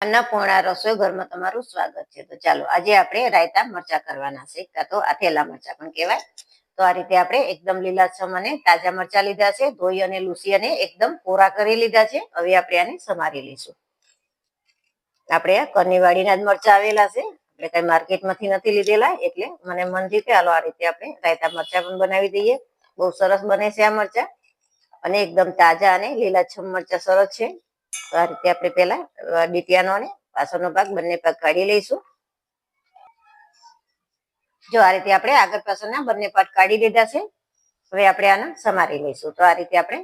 અન્નપૂર્ણા રસોઈ ઘરમાં તમારું સ્વાગત છે. તો ચાલો આજે આપણે રાયતા મરચા કરવાના છે, કાં તો આથેલા મરચા પણ કહેવાય. તો આ રીતે આપણે એકદમ લીલાછમ અને તાજા મરચા લીધા છે, ધોઈ અને લૂસી અને એકદમ કોરા કરી લીધા છે. હવે આપણે આને સમારી લઈશું. આપણે આ ઘરની વાડીના જ મરચા આવેલા છે, એટલે કઈ માર્કેટમાંથી નથી લીધેલા, એટલે મને મન થયું કે હાલો આ રીતે આપણે રાયતા મરચા પણ બનાવી દઈએ. બહુ સરસ બને છે આ મરચા, અને એકદમ તાજા અને લીલાછમ મરચા સરસ છે. તો આ રીતે આપણે પેલા ડીટીયાનો અને પાછળનો ભાગ બંને ભાગ કાઢી લઈશું. જો આ રીતે આપણે આગળ પાછળના બંને પાર્ટ કાઢી લીધા છે. હવે આપણે આને સમારી લઈશું. તો આ રીતે આપણે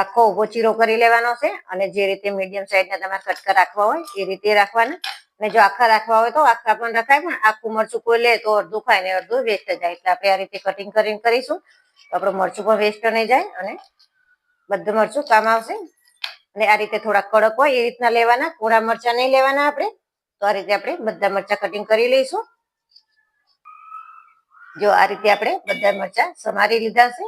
આખો ઉભો ચીરો કરી લેવાનો છે, અને જે રીતે મીડિયમ સાઈઝના તમારે કટકા રાખવા હોય એ રીતે રાખવાના. અને જો આખા રાખવા હોય તો આખા પણ રખાય, પણ આખું મરચું કોઈ લે તો અડધું ખાય ને અડધું વેસ્ટ જાય, એટલે આપણે આ રીતે કટિંગ કરીને કરીશું તો આપણું મરચું પણ વેસ્ટ નહીં જાય અને બધું મરચું કામ આવશે. અને આ રીતે થોડા કડક હોય એ રીતના લેવાના, કોરા મરચા નહીં લેવાના આપણે. તો આ રીતે આપણે બધા મરચા કટિંગ કરી લઈશું. જો આ રીતે આપણે બધા મરચા સમારી લીધા છે.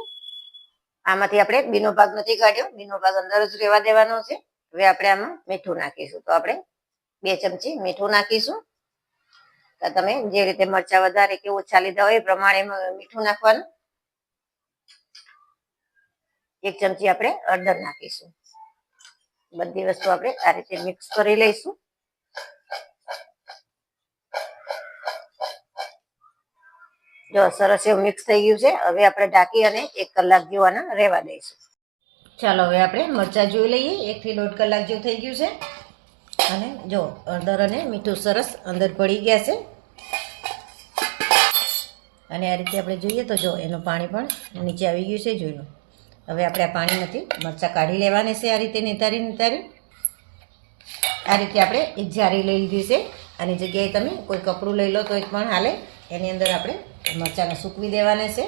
આમાંથી આપણે બીનો ભાગ નથી કાઢ્યો, બીનો ભાગ અંદર જ રહેવા દેવાનો છે. હવે આપણે આમાં મીઠું નાખીશું. તો આપણે 2 ચમચી મીઠું નાખીશું. તો તમે જે રીતે મરચા વધારે કે ઓછા લીધા હોય એ પ્રમાણે મીઠું નાખવાનું. 1 ચમચી આપણે હળદર નાખીશું. બધી વસ્તુ આપણે આ રીતે મિક્સ કરી લઈશું. જો સરસ એવું મિક્સ થઈ ગયું છે. હવે આપણે ઢાંકી અને 1 કલાક જેવું આને રહેવા દઈશું. ચાલો હવે આપણે મરચા જોઈ લઈએ. 1 થી 1.5 કલાક જેવું થઈ ગયું છે, અને જો હળદર અને મીઠું સરસ અંદર પડી ગયા છે. અને આ રીતે આપણે જોઈએ તો જો એનું પાણી પણ નીચે આવી ગયું છે, જોઈ લો. હવે આપણે આ પાણીમાંથી મરચાં કાઢી લેવાના છે. આ રીતે નિતારી આ રીતે આપણે એક જારી લઈ લીધી છે. આની જગ્યાએ તમે કોઈ કપડું લઈ લો તો એ પણ હાલે. એની અંદર આપણે મરચાંને સૂકવી દેવાના છે,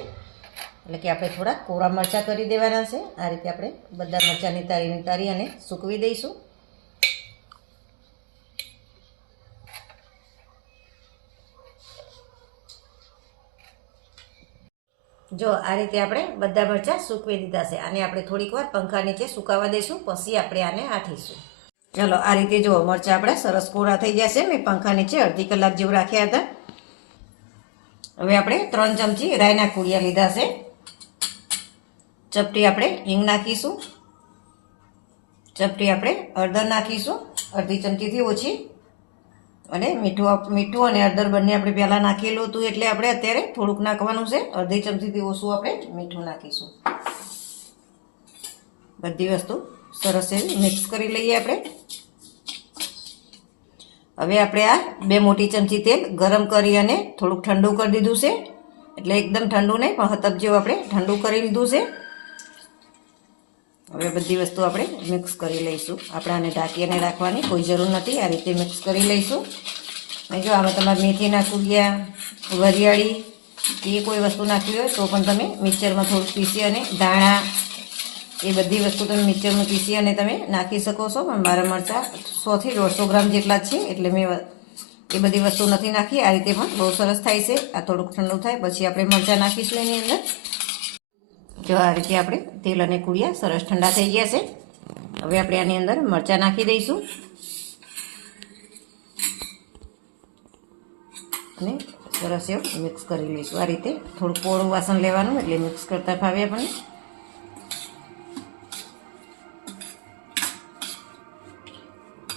એટલે કે આપણે થોડા કોરા મરચાં કરી દેવાના છે. આ રીતે આપણે બધા મરચાં નિતારી અને સૂકવી દઈશું. જો આ રીતે આપણે બધા મરચાં સૂકવી દીધા છે. આને આપણે થોડીક વાર પંખા નીચે સુકાવા દઈશું, પછી આપણે આને આઠીશું. ચલો આ રીતે જો મરચાં આપણે સરસ કોરા થઈ જશે. મેં પંખા નીચે અડધી કલાક જેવું રાખ્યા હતા. હવે આપણે 3 ચમચી રાઈના કુડિયા લીધા છે. ચપટી આપણે હિંગ નાખીશું. ચપટી આપણે હળદર નાખીશું, અડધી ચમચીથી ઓછી. અને મીઠું અને હળદર બંને આપણે પહેલાં નાખેલું હતું, એટલે આપણે અત્યારે થોડુંક નાખવાનું છે. અડધી ચમચીથી ઓછું આપણે મીઠું નાખીશું. બધી વસ્તુ સરસ એવી મિક્સ કરી લઈએ આપણે. હવે આપણે આ 2 મોટી ચમચી તેલ ગરમ કરી અને થોડુંક ઠંડુ કરી દીધું છે, એટલે એકદમ ઠંડુ નહીં પણ હતપ જેવું આપણે ઠંડુ કરી લીધું છે. હવે બધી વસ્તુ આપણે મિક્સ કરી લઈશું. આપણે આને ઢાંકી અને રાખવાની કોઈ જરૂર નથી. આ રીતે મિક્સ કરી લઈશું. અને જો આમાં તમારે મેથીના કુડિયા, વરિયાળી એ કોઈ વસ્તુ નાખવી હોય તો પણ તમે મિક્સરમાં થોડુંક પીસી અને ધાણા એ બધી વસ્તુ તમે મિક્સરમાં પીસી અને તમે નાખી શકો છો. પણ મારા મરચાં 100 થી 150 ગ્રામ જેટલા જ છે, એટલે મેં એ બધી વસ્તુ નથી નાખી. આ રીતે પણ બહુ સરસ થાય છે. આ થોડુંક ઠંડુ થાય પછી આપણે મરચાં નાખીશું એની અંદર. જો આ રીતે આપણે તેલ અને કુડિયા સરસ ઠંડા થઈ ગયા છે. હવે આપણે આની અંદર મરચાં નાખી દઈશું અને સરસ એવું મિક્સ કરી લઈશું. આ રીતે થોડું કોળું વાસણ લેવાનું, એટલે મિક્સ કરતા ફાવે આપણને.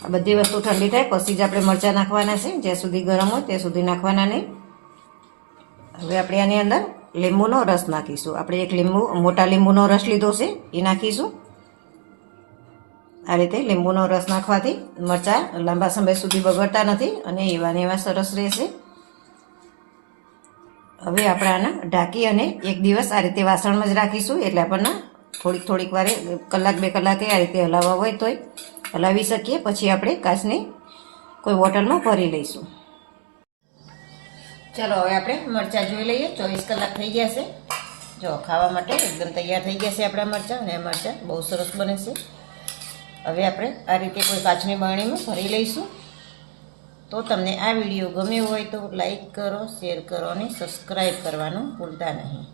આ બધી વસ્તુ ઠંડી થાય પછી જ આપણે મરચાં નાખવાના છે. જ્યાં સુધી ગરમ હોય ત્યાં સુધી નાખવાના નહીં. હવે આપણે આની અંદર લીંબુનો રસ નાખીશું. આપણે એક મોટા લીંબુનો રસ લીધો છે, એ નાખીશું. આ રીતે લીંબુનો રસ નાખવાથી મરચાં લાંબા સમય સુધી બગડતા નથી અને એવા સરસ રહેશે. હવે આપણે આને ઢાંકી અને 1 દિવસ આ રીતે વાસણમાં જ રાખીશું, એટલે આપણને થોડીક વારે 1 2 કલાકે આ રીતે હલાવવા હોય તોય હલાવી શકીએ. પછી આપણે કાચની કોઈ બોટલમાં ભરી લઈશું. ચલો હવે આપણે મરચાં જોઈ લઈએ. 24 કલાક થઈ ગયા છે. જો ખાવા માટે એકદમ તૈયાર થઈ ગયા છે આપણા મરચાં, અને મરચાં બહુ સરસ બને છે. હવે આપણે આ રીતે કોઈ કાચની બરણીમાં ભરી લઈશું. તો તમને આ વિડીયો ગમ્યો હોય તો લાઈક કરો, શેર કરો અને સબસ્ક્રાઈબ કરવાનું ભૂલતા નહીં.